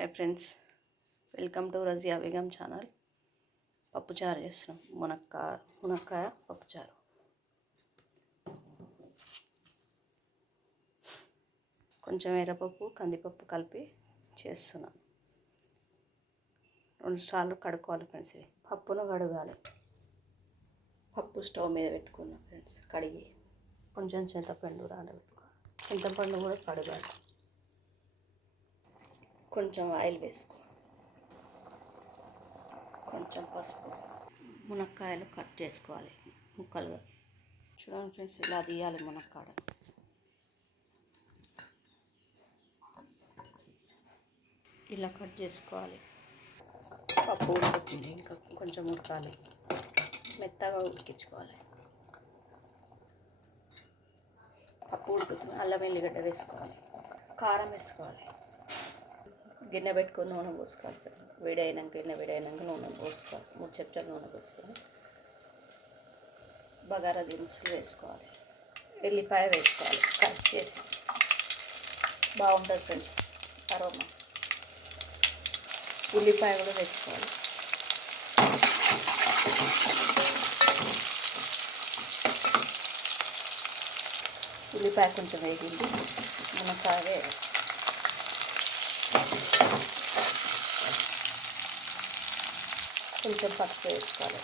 Hi friends, welcome to Razia Begum channel. పప్పుచారు చేస్తున్నాం. మునక్కాయ పప్పుచారు. కొంచెం ఎర్రపప్పు కందిపప్పు కలిపి చేస్తున్నాం. 2 సార్లు కడుక్కోవాలి ఫ్రెండ్స్. ఇవి పప్పును కడగాలి. పప్పు స్టవ్ మీద పెట్టుకున్నాం ఫ్రెండ్స్. కడిగి కొంచెం చింతపండు నానబెట్టుకోవాలి. చింతపండు కూడా కడగాలి. కొంచెం ఆయిల్ వేసుకో, కొంచెం పసుపు, మునక్కాయలు కట్ చేసుకోవాలి ముక్కలుగా. చూడండి ఫ్రెండ్స్, ఇలా తీయాలి మునక్కాడ. ఇలా కట్ చేసుకోవాలి. పప్పు ఉడుకుతుంది, ఇంకా కొంచెం ఉడకాలి. మెత్తగా ఉడికించుకోవాలి. పప్పు ఉడుకుతుంది. అల్లం ఎల్లిగడ్డ వేసుకోవాలి. కారం వేసుకోవాలి. గిన్నె పెట్టుకొని నూనె పోసుకోవాలి. గిన్నె వేడైనాక నూనె పోసుకోవాలి. 3 చెంచాలు నూనె పోసుకొని బగారా దినుసులు వేసుకోవాలి. ఎల్లిపాయ వేసుకోవాలి కట్ చేసి. బాగుంటుంది ఫ్రెండ్స్ అరోమా. ఉల్లిపాయ కూడా వేసుకోవాలి. ఉల్లిపాయ కొంచెం వేగింది. మునక్కాయ వేయాలి. కొంచెం పసుపు వేసుకోవాలి.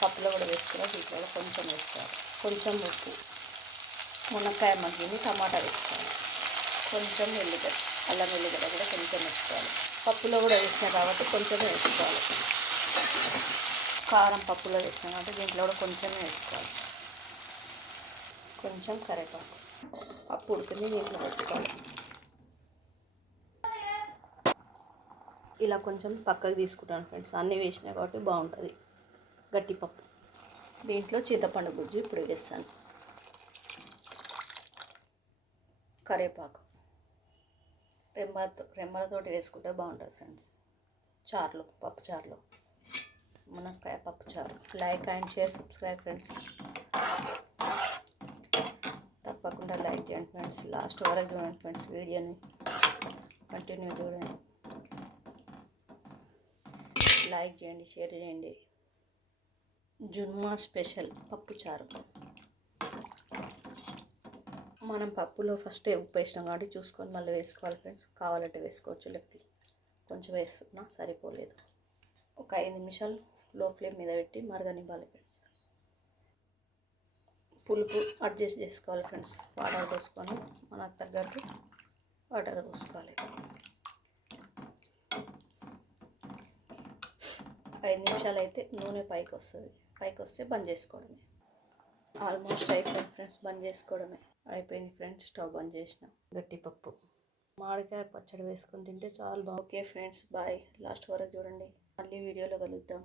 పప్పులో కూడా వేసుకోవాలి. దీంట్లో కొంచెం వేసుకోవాలి. కొంచెం ఉప్పు. మునక్కాయ మగ్గింది. టమాటా వేసుకోవాలి. కొంచెం ఎల్లిగడ్డ, అల్లం ఎల్లిగడ్డ కూడా కొంచెం వేసుకోవాలి. పప్పులో కూడా వేసిన కాబట్టి కొంచెం వేసుకోవాలి. కారం పప్పులో వేసిన కాబట్టి దీంట్లో కూడా కొంచెం వేసుకోవాలి. కొంచెం కరివేపాకు. పప్పు ఉడికింది, దీంట్లో వేసుకోవాలి. ఇలా కొంచెం పక్కకు తీసుకుంటాను ఫ్రెండ్స్. అన్నీ వేసినాయి కాబట్టి బాగుంటుంది గట్టి పప్పు. దీంట్లో చింతపండు గుజ్జు ఇప్పుడు వేస్తాను. కరివేపాకు రెమ్మలతోటి వేసుకుంటే బాగుంటుంది ఫ్రెండ్స్. చారులో, పప్పు చారులో, మునక్కాయ పప్పు చారు. Like and share, subscribe friends. తప్పకుండా లైక్ చేయండి ఫ్రెండ్స్. లాస్ట్ వరకు చూడండి ఫ్రెండ్స్. వీడియోని కంటిన్యూ చూడండి. లైక్ చేయండి, షేర్ చేయండి. జున్మా స్పెషల్ పప్పు చారు. మనం పప్పులో ఫస్ట్ ఉప్పు వేసినాం కాబట్టి చూసుకొని మళ్ళీ వేసుకోవాలి ఫ్రెండ్స్. కావాలంటే వేసుకోవచ్చు. లేకపోతే కొంచెం వేస్తున్నా, సరిపోలేదు. ఒక 5 నిమిషాలు లో ఫ్లేమ్ మీద పెట్టి మరగనివ్వాలి ఫ్రెండ్స్. పులుపు అడ్జస్ట్ చేసుకోవాలి ఫ్రెండ్స్. వాటర్ పోసుకొని మనకు తగ్గట్టు వాటర్ పోసుకోవాలి. 5 నిమిషాలు అయితే నూనె పైకి వస్తుంది. పైకి వస్తే బంద్ చేసుకోవడమే. ఆల్మోస్ట్ అయిపోయింది ఫ్రెండ్స్. బంద్ చేసుకోవడమే అయిపోయింది ఫ్రెండ్స్. స్టవ్ బంద్ చేసిన. గట్టి పప్పు మామిడికాయ పచ్చడి వేసుకొని తింటే చాలా బాగుంది. Okay friends, bye. లాస్ట్ వరకు చూడండి. మళ్ళీ వీడియోలో కలుద్దాం.